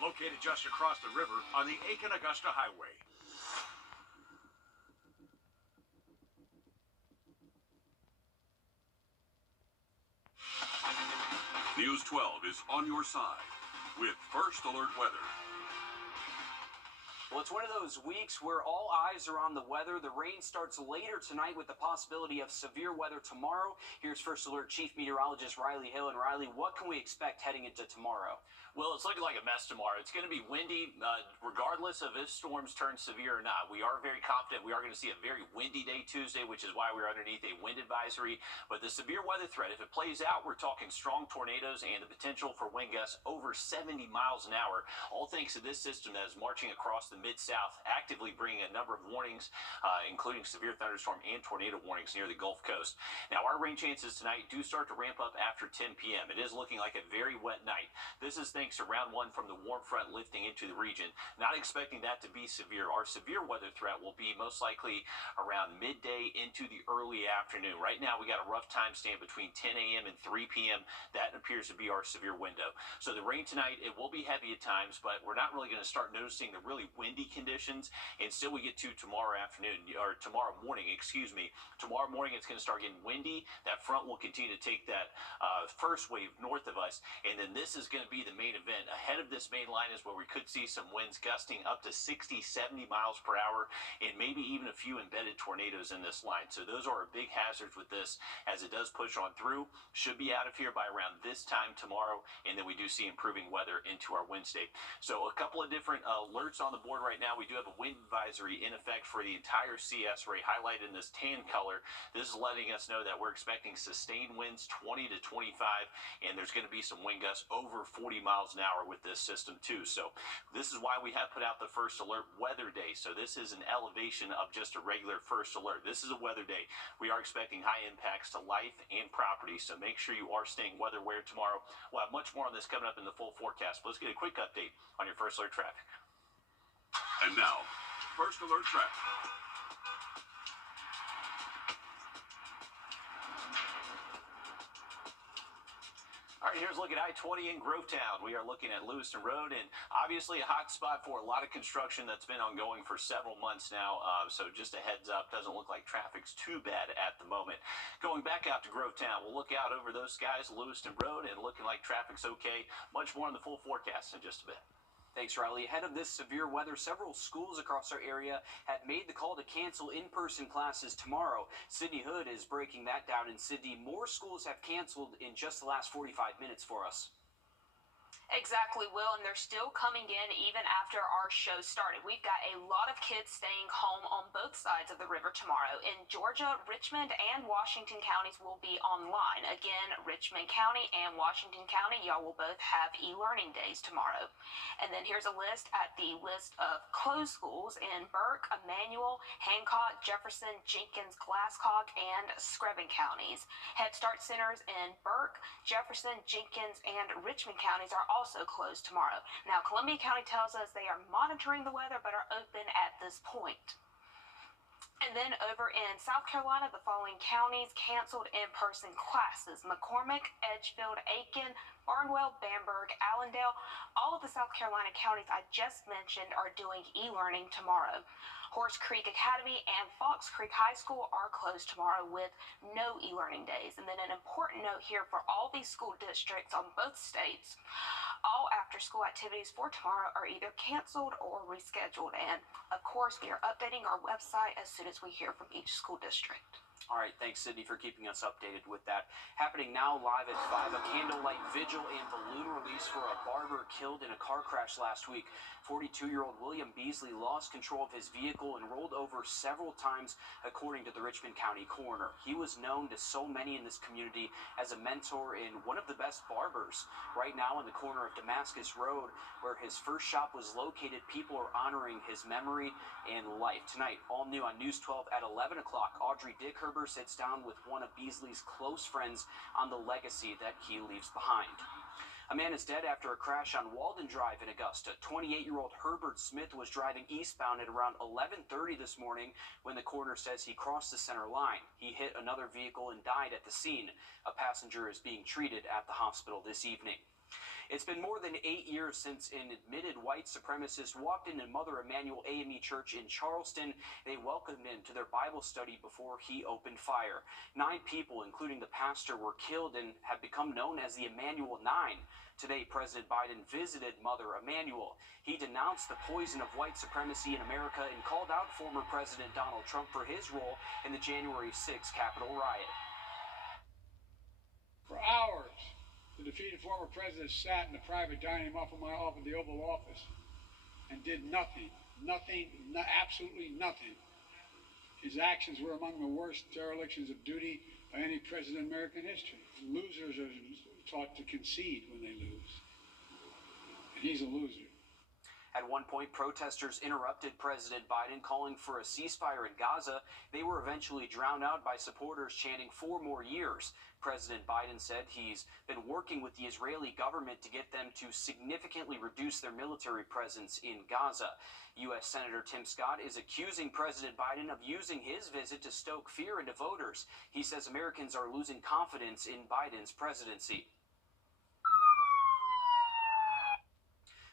located just across the river on the Aiken-Augusta Highway. News 12 is on your side with First Alert Weather. Well, it's one of those weeks where all eyes are on the weather. The rain starts later tonight with the possibility of severe weather tomorrow. Here's First Alert Chief Meteorologist Riley Hill. And Riley, what can we expect heading into tomorrow? Well, it's looking like a mess tomorrow. It's going to be windy, regardless of if storms turn severe or not. We are very confident we are going to see a very windy day Tuesday, which is why we're underneath a wind advisory. But the severe weather threat, if it plays out, we're talking strong tornadoes and the potential for wind gusts over 70 miles an hour, all thanks to this system that is marching across the Mid-South, actively bringing a number of warnings, including severe thunderstorm and tornado warnings near the Gulf Coast. Now, our rain chances tonight do start to ramp up after 10 p.m. It is looking like a very wet night. This is thanks to round one from the warm front lifting into the region. Not expecting that to be severe. Our severe weather threat will be most likely around midday into the early afternoon. Right now, we got a rough time stamp between 10 a.m. and 3 p.m. That appears to be our severe window. So the rain tonight, it will be heavy at times, but we're not really going to start noticing the really windy conditions until we get to tomorrow afternoon, or tomorrow morning, excuse me. Tomorrow morning, it's going to start getting windy. That front will continue to take that first wave north of us, and then this is going to be the main event. Ahead of this main line is where we could see some winds gusting up to 60, 70 miles per hour, and maybe even a few embedded tornadoes in this line. So those are big hazards with this as it does push on through. Should be out of here by around this time tomorrow, and then we do see improving weather into our Wednesday. So a couple of different alerts on the board right now. We do have a wind advisory in effect for the entire CS ray, highlighted in this tan color. This is letting us know that we're expecting sustained winds 20 to 25, and there's going to be some wind gusts over 40 miles an hour with this system too. So this is why we have put out the first alert weather day. So this is an elevation of just a regular first alert. This is a weather day. We are expecting high impacts to life and property. So make sure you are staying weather aware tomorrow. We'll have much more on this coming up in the full forecast. But let's get a quick update on your first alert traffic. And now, First Alert Traffic. All right, here's a look at I-20 in Grovetown. We are looking at Lewiston Road, and obviously a hot spot for a lot of construction that's been ongoing for several months now. So just a heads up, doesn't look like traffic's too bad at the moment. Going back out to Grovetown, we'll look out over those skies, Lewiston Road, and looking like traffic's okay. Much more in the full forecast in just a bit. Thanks, Riley. Ahead of this severe weather, several schools across our area have made the call to cancel in-person classes tomorrow. Sydney Hood is breaking that down. In Sydney, more schools have canceled in just the last 45 minutes for us. Exactly, Will, and they're still coming in even after our show started. We've got a lot of kids staying home on both sides of the river tomorrow. In Georgia, Richmond, and Washington counties will be online. Again, Richmond County and Washington County, y'all will both have e-learning days tomorrow. And then here's a list of closed schools in Burke, Emmanuel, Hancock, Jefferson, Jenkins, Glasscock, and Screven counties. Head Start centers in Burke, Jefferson, Jenkins, and Richmond counties are also closed tomorrow. Now, Columbia County tells us they are monitoring the weather but are open at this point. And then over in South Carolina, the following counties canceled in-person classes: McCormick, Edgefield, Aiken, Barnwell, Bamberg, Allendale. All of the South Carolina counties I just mentioned are doing e-learning tomorrow. Horse Creek Academy and Fox Creek High School are closed tomorrow with no e-learning days. And then an important note here for all these school districts on both states: all after-school activities for tomorrow are either canceled or rescheduled. And of course, we are updating our website as soon as we hear from each school district. All right, thanks, Sydney, for keeping us updated with that. Happening now live at 5, a candlelight vigil and balloon release for a barber killed in a car crash last week. 42-year-old William Beasley lost control of his vehicle and rolled over several times, according to the Richmond County coroner. He was known to so many in this community as a mentor and one of the best barbers. Right now, in the corner of Damascus Road, where his first shop was located, people are honoring his memory and life. Tonight, all new on News 12 at 11 o'clock, Audrey Dickerber sits down with one of Beasley's close friends on the legacy that he leaves behind. A man is dead after a crash on Walden Drive in Augusta. 28-year-old Herbert Smith was driving eastbound at around 11:30 this morning when the coroner says he crossed the center line. He hit another vehicle and died at the scene. A passenger is being treated at the hospital this evening. It's been more than 8 years since an admitted white supremacist walked into Mother Emanuel AME Church in Charleston. They welcomed him to their Bible study before he opened fire. 9 people, including the pastor, were killed and have become known as the Emanuel Nine. Today, President Biden visited Mother Emanuel. He denounced the poison of white supremacy in America and called out former President Donald Trump for his role in the January 6th Capitol riot. For hours, the defeated former president sat in the private dining room off of the Oval Office and did nothing, absolutely nothing. His actions were among the worst derelictions of duty by any president in American history. Losers are taught to concede when they lose, and he's a loser. At one point, protesters interrupted President Biden, calling for a ceasefire in Gaza. They were eventually drowned out by supporters chanting 4 more years. President Biden said he's been working with the Israeli government to get them to significantly reduce their military presence in Gaza. U.S. Senator Tim Scott is accusing President Biden of using his visit to stoke fear into voters. He says Americans are losing confidence in Biden's presidency.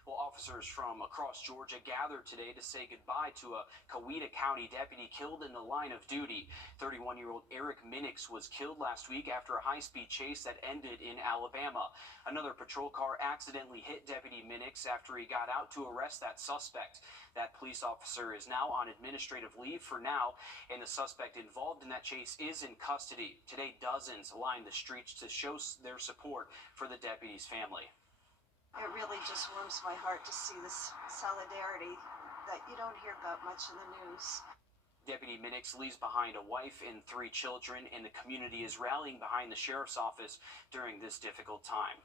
Well, officers from across Georgia gathered today to say goodbye to a Coweta County deputy killed in the line of duty. 31-year-old Eric Minix was killed last week after a high-speed chase that ended in Alabama. Another patrol car accidentally hit Deputy Minix after he got out to arrest that suspect. That police officer is now on administrative leave for now, and the suspect involved in that chase is in custody. Today, dozens lined the streets to show their support for the deputy's family. It really just warms my heart to see this solidarity that you don't hear about much in the news. Deputy Minix leaves behind a wife and 3 children, and the community is rallying behind the sheriff's office during this difficult time.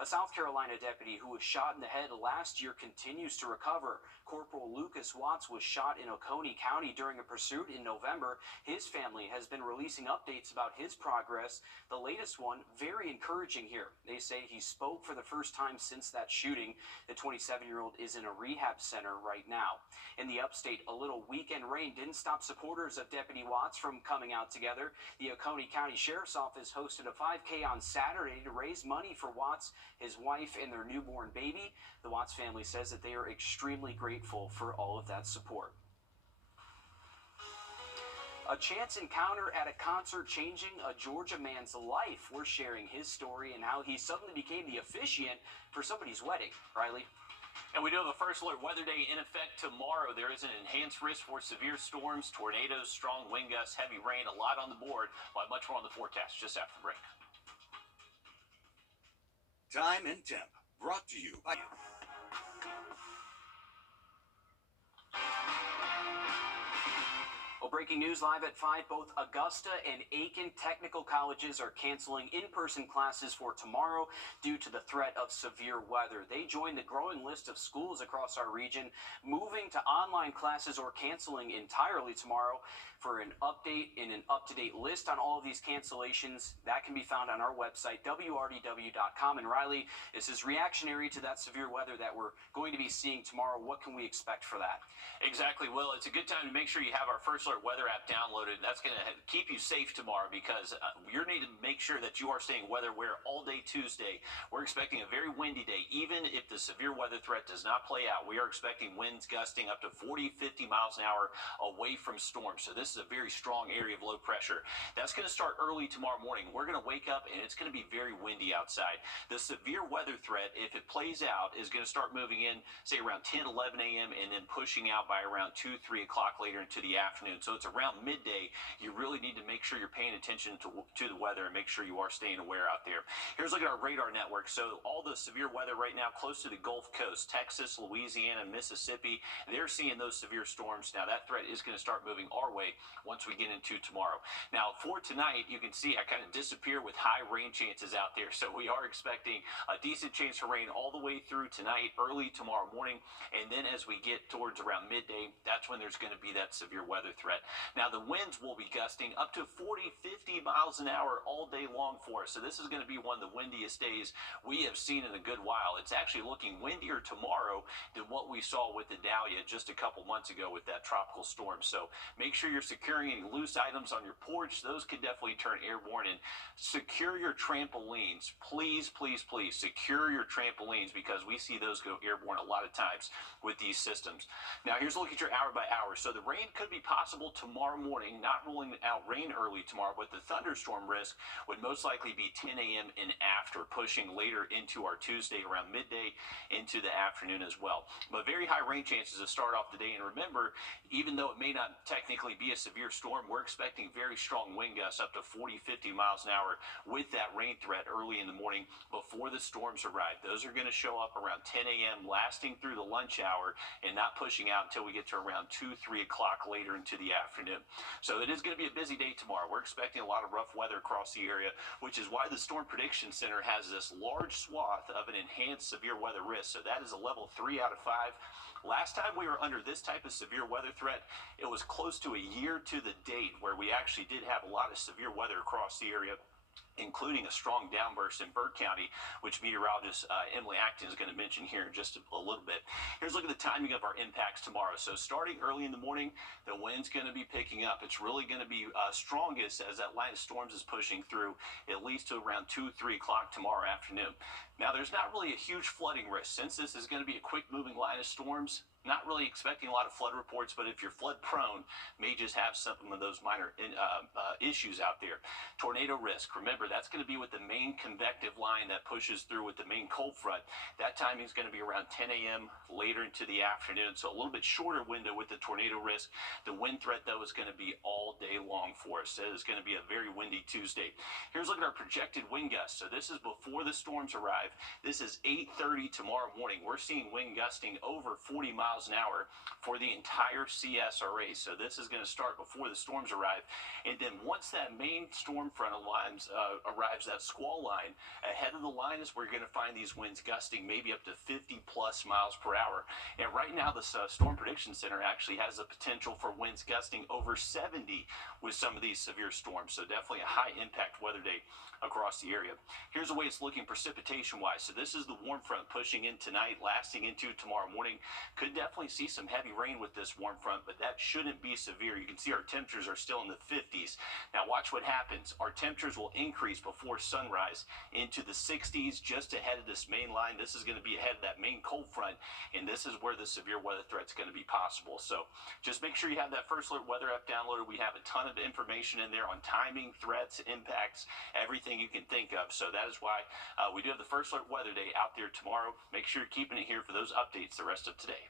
A South Carolina deputy who was shot in the head last year continues to recover. Corporal Lucas Watts was shot in Oconee County during a pursuit in November. His family has been releasing updates about his progress. The latest one, very encouraging here. They say he spoke for the first time since that shooting. The 27-year-old is in a rehab center right now. In the upstate, a little weekend rain didn't stop supporters of Deputy Watts from coming out together. The Oconee County Sheriff's Office hosted a 5K on Saturday to raise money for Watts, his wife, and their newborn baby. The Watts family says that they are extremely grateful for all of that support. A chance encounter at a concert changing a Georgia man's life. We're sharing his story and how he suddenly became the officiant for somebody's wedding. Riley? And we do have a first alert weather day in effect tomorrow. There is an enhanced risk for severe storms, tornadoes, strong wind gusts, heavy rain, a lot on the board. We'll have much more on the forecast just after the break. Time and temp, brought to you by... Well, breaking news live at 5, both Augusta and Aiken technical colleges are canceling in-person classes for tomorrow due to the threat of severe weather. They join the growing list of schools across our region moving to online classes or canceling entirely tomorrow. For an update and an up-to-date list on all of these cancellations, that can be found on our website, wrdw.com. And Riley, this is reactionary to that severe weather that we're going to be seeing tomorrow. What can we expect for that? Exactly, Will. It's a good time to make sure you have our First Alert weather app downloaded. That's going to keep you safe tomorrow because you need to make sure that you are staying weather aware all day Tuesday. We're expecting a very windy day. Even if the severe weather threat does not play out, we are expecting winds gusting up to 40, 50 miles an hour away from storms. So this is a very strong area of low pressure. That's going to start early tomorrow morning. We're going to wake up and it's going to be very windy outside. The severe weather threat, if it plays out, is going to start moving in, say, around 10, 11 a.m. and then pushing out by around 2, 3 o'clock later into the afternoon. So it's around midday. You really need to make sure you're paying attention to the weather and make sure you are staying aware out there. Here's a look at our radar network. So all the severe weather right now close to the Gulf Coast, Texas, Louisiana, Mississippi, they're seeing those severe storms. Now that threat is going to start moving our way once we get into tomorrow. Now for tonight, you can see I kind of disappear with high rain chances out there. So we are expecting a decent chance for rain all the way through tonight, early tomorrow morning. And then as we get towards around midday, that's when there's going to be that severe weather threat. threat. Now, the winds will be gusting up to 40, 50 miles an hour all day long for us. So this is going to be one of the windiest days we have seen in a good while. It's actually looking windier tomorrow than what we saw with the Dahlia just a couple months ago with that tropical storm. So make sure you're securing any loose items on your porch. Those could definitely turn airborne. And secure your trampolines. Please, please, please secure your trampolines, because we see those go airborne a lot of times with these systems. Now, here's a look at your hour by hour. So the rain could be possible tomorrow morning, not ruling out rain early tomorrow, but the thunderstorm risk would most likely be 10 a.m. and after, pushing later into our Tuesday around midday into the afternoon as well. But very high rain chances to start off the day. And remember, even though it may not technically be a severe storm, we're expecting very strong wind gusts up to 40, 50 miles an hour with that rain threat early in the morning before the storms arrive. Those are going to show up around 10 a.m., lasting through the lunch hour and not pushing out until we get to around 2, 3 o'clock later into the afternoon. So it is going to be a busy day tomorrow. We're expecting a lot of rough weather across the area, which is why the Storm Prediction Center has this large swath of an enhanced severe weather risk. So that is a level 3 out of 5. Last time we were under this type of severe weather threat, it was close to a year to the date where we actually did have a lot of severe weather across the area, including a strong downburst in Burke County, which meteorologist Emily Acton is going to mention here in just a little bit. Here's a look at the timing of our impacts tomorrow. So starting early in the morning, the wind's going to be picking up. It's really going to be strongest as that line of storms is pushing through, at least to around 2, 3 o'clock tomorrow afternoon. Now, there's not really a huge flooding risk. Since this is going to be a quick-moving line of storms, not really expecting a lot of flood reports, but if you're flood prone, may just have some of those minor issues out there. Tornado risk, remember, that's going to be with the main convective line that pushes through with the main cold front. That timing is going to be around 10 a.m. later into the afternoon, so a little bit shorter window with the tornado risk. The wind threat, though, is going to be all day long for us. It is going to be a very windy Tuesday. Here's a look at our projected wind gusts. So this is before the storms arrive. This is 8:30 tomorrow morning. We're seeing wind gusting over 40 miles an hour for the entire CSRA. So this is going to start before the storms arrive. And then once that main storm front arrives, that squall line, ahead of the line is where you're going to find these winds gusting maybe up to 50 plus miles per hour. And right now, the Storm Prediction Center actually has the potential for winds gusting over 70 with some of these severe storms. So definitely a high impact weather day across the area. Here's the way it's looking precipitation wise. So this is the warm front pushing in tonight, lasting into tomorrow morning. Could definitely see some heavy rain with this warm front, but that shouldn't be severe. You can see our temperatures are still in the 50s. Now watch what happens. Our temperatures will increase before sunrise into the 60s just ahead of this main line. This is going to be ahead of that main cold front, and this is where the severe weather threat is going to be possible. So just make sure you have that First Alert Weather app downloaded. We have a ton of information in there on timing, threats, impacts, everything you can think of. So that is why we do have the First Alert Weather Day out there tomorrow. Make sure you're keeping it here for those updates the rest of today.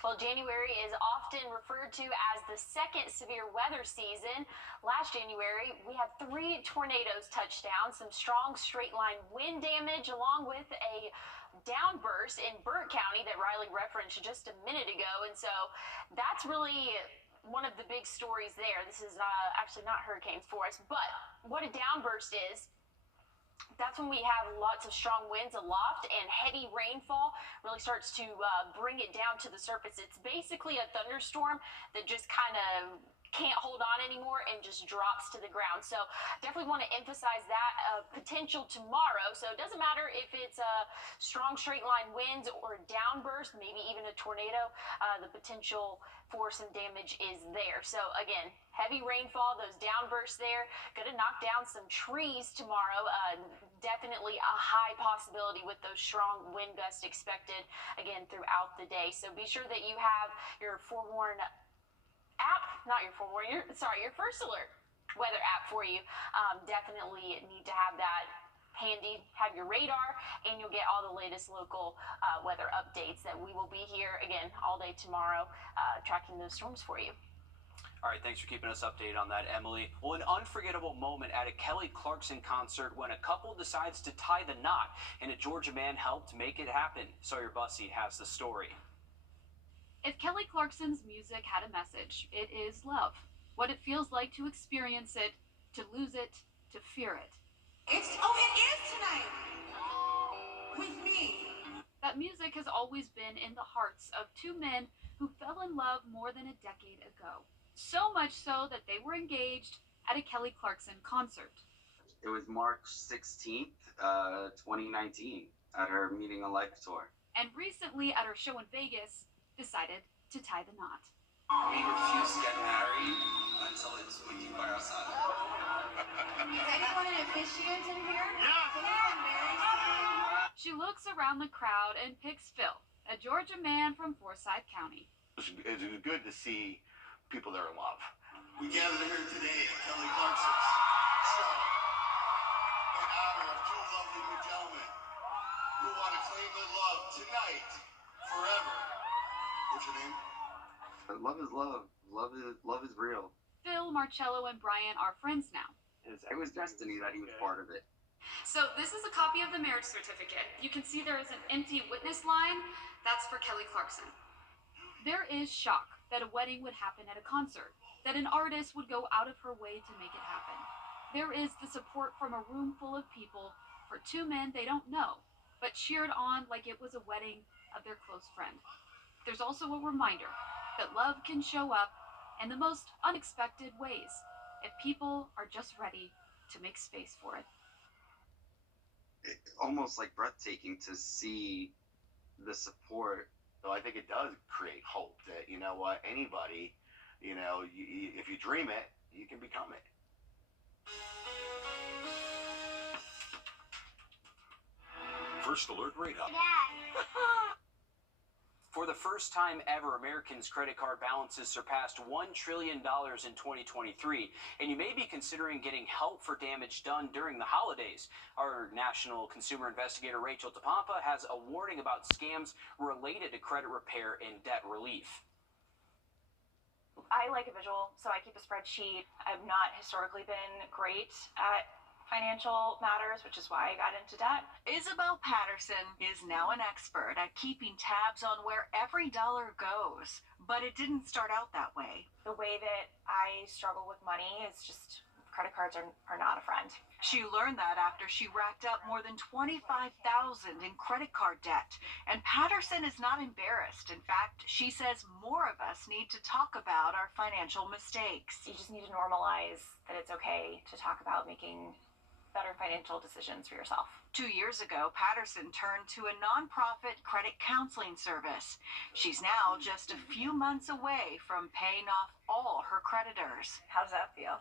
Well, January is often referred to as the second severe weather season. Last January, we had 3 tornadoes touch down, some strong straight line wind damage, along with a downburst in Burke County that Riley referenced just a minute ago. And so that's really one of the big stories there. This is actually not hurricanes for us, but what a downburst is. That's when we have lots of strong winds aloft and heavy rainfall really starts to bring it down to the surface. It's basically a thunderstorm that just kind of can't hold on anymore and just drops to the ground. So definitely want to emphasize that potential tomorrow. So it doesn't matter if it's a strong straight line winds or downburst, maybe even a tornado, the potential for some damage is there. So again, heavy rainfall, those downbursts there, going to knock down some trees tomorrow. Definitely a high possibility with those strong wind gusts expected again throughout the day. So be sure that you have your forewarn app, not your forewarn, your First Alert weather app for you. Definitely need to have that handy, have your radar, and you'll get all the latest local weather updates that we will be here again all day tomorrow tracking those storms for you. All right, thanks for keeping us updated on that, Emily. Well, an unforgettable moment at a Kelly Clarkson concert when a couple decides to tie the knot, and a Georgia man helped make it happen. Sawyer Bussey has the story. If Kelly Clarkson's music had a message, it is love. What it feels like to experience it, to lose it, to fear it. It is tonight with me. That music has always been in the hearts of 2 men who fell in love more than a decade ago. So much so that they were engaged at a Kelly Clarkson concert. It was March 16th, 2019, at her Meeting a Life tour. And recently, at her show in Vegas, decided to tie the knot. We refuse to get married until it's with you by our side. Is anyone an officiant in here? Yeah. She looks around the crowd and picks Phil, a Georgia man from Forsyth County. It's good to see people that are in love. We gathered here today at Kelly Clarkson's show in honor of two lovely new gentlemen who want to claim their love tonight, forever. What's your name? Love is love. Love is real. Phil, Marcello, and Brian are friends now. It was destiny that he was part of it. So this is a copy of the marriage certificate. You can see there is an empty witness line. That's for Kelly Clarkson. There is shock that a wedding would happen at a concert, that an artist would go out of her way to make it happen. There is the support from a room full of people for two men they don't know, but cheered on like it was a wedding of their close friend. There's also a reminder that love can show up in the most unexpected ways if people are just ready to make space for it. It's almost like breathtaking to see the support. So I think it does create hope that, you know what, anybody, if you dream it, you can become it. First Alert Radar. For the first time ever, Americans' credit card balances surpassed $1 trillion in 2023, and you may be considering getting help for damage done during the holidays. Our national consumer investigator, Rachel DePompa, has a warning about scams related to credit repair and debt relief. I like a visual, so I keep a spreadsheet. I've not historically been great at financial matters, which is why I got into debt. Isabel Patterson is now an expert at keeping tabs on where every dollar goes, but it didn't start out that way. The way that I struggle with money is just credit cards are not a friend. She learned that after she racked up more than $25,000 in credit card debt. And Patterson is not embarrassed. In fact, she says more of us need to talk about our financial mistakes. You just need to normalize that it's okay to talk about making better financial decisions for yourself. 2 years ago, Patterson turned to a nonprofit credit counseling service. She's now just a few months away from paying off all her creditors. How does that feel?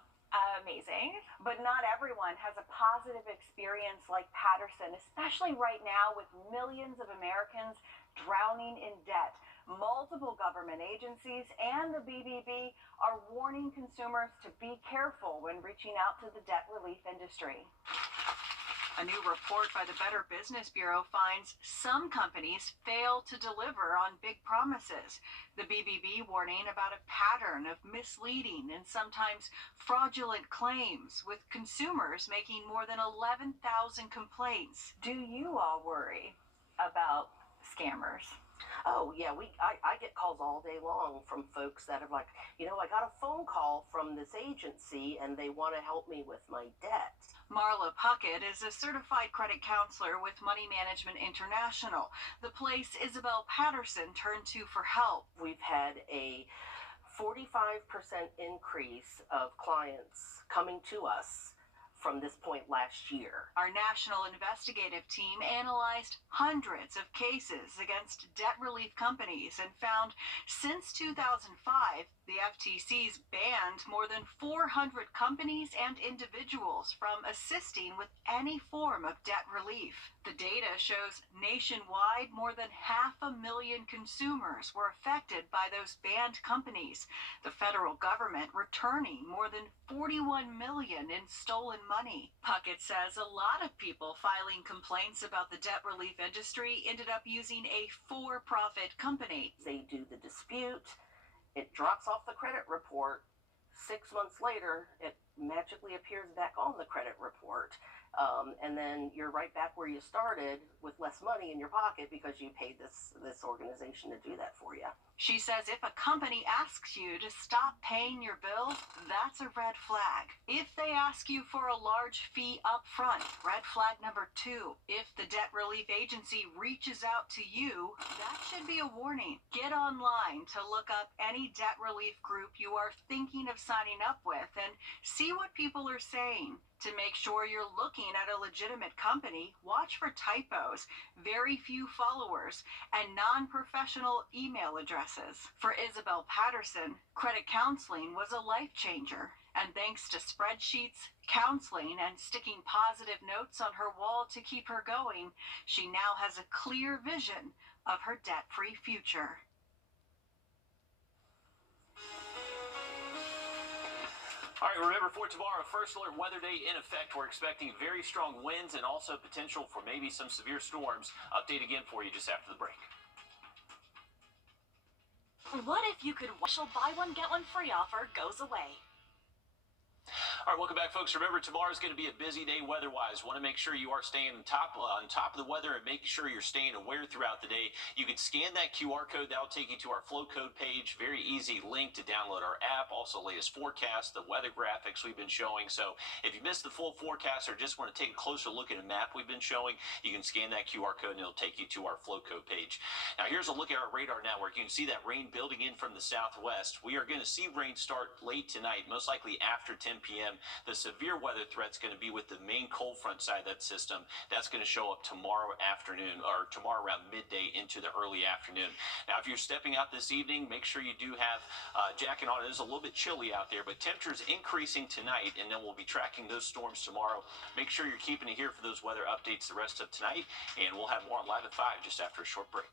Amazing. But not everyone has a positive experience like Patterson, especially right now with millions of Americans drowning in debt. Multiple government agencies and the BBB are warning consumers to be careful when reaching out to the debt relief industry. A new report by the Better Business Bureau finds some companies fail to deliver on big promises. The BBB warning about a pattern of misleading and sometimes fraudulent claims, with consumers making more than 11,000 complaints. Do you all worry about scammers? Oh, yeah, I get calls all day long from folks that are like, I got a phone call from this agency and they want to help me with my debt. Marla Puckett is a certified credit counselor with Money Management International, the place Isabel Patterson turned to for help. We've had a 45% increase of clients coming to us from this point last year. Our national investigative team analyzed hundreds of cases against debt relief companies and found since 2005, the FTC's banned more than 400 companies and individuals from assisting with any form of debt relief. The data shows nationwide more than 500,000 consumers were affected by those banned companies. The federal government returning more than $41 million in stolen money. Puckett says a lot of people filing complaints about the debt relief industry ended up using a for-profit company. They do the dispute, it drops off the credit report. 6 months later, it magically appears back on the credit report. and then you're right back where you started with less money in your pocket because you paid this organization to do that for you. She says if a company asks you to stop paying your bill, that's a red flag. If they ask you for a large fee up front, red flag number 2. If the debt relief agency reaches out to you, that should be a warning. Get online to look up any debt relief group you are thinking of signing up with and see what people are saying. To make sure you're looking at a legitimate company, watch for typos, very few followers, and non-professional email addresses. For Isabel Patterson, credit counseling was a life changer. And thanks to spreadsheets, counseling, and sticking positive notes on her wall to keep her going, she now has a clear vision of her debt-free future. All right, remember for tomorrow, first alert weather day in effect. We're expecting very strong winds and also potential for maybe some severe storms. Update again for you just after the break. What if you could buy one, get one free offer goes away? All right, welcome back, folks. Remember, tomorrow's going to be a busy day weather-wise. Want to make sure you are staying on top of the weather and making sure you're staying aware throughout the day. You can scan that QR code. That'll take you to our flow code page. Very easy link to download our app. Also, latest forecast, the weather graphics we've been showing. So if you missed the full forecast or just want to take a closer look at a map we've been showing, you can scan that QR code and it'll take you to our flow code page. Now, here's a look at our radar network. You can see that rain building in from the southwest. We are going to see rain start late tonight, most likely after 10 p.m. The severe weather threat's going to be with the main cold front side of that system. That's going to show up tomorrow afternoon, or tomorrow around midday into the early afternoon. Now, if you're stepping out this evening, make sure you do have a jacket on. It is a little bit chilly out there, but temperatures increasing tonight, and then we'll be tracking those storms tomorrow. Make sure you're keeping it here for those weather updates the rest of tonight, and we'll have more on Live at 5 just after a short break.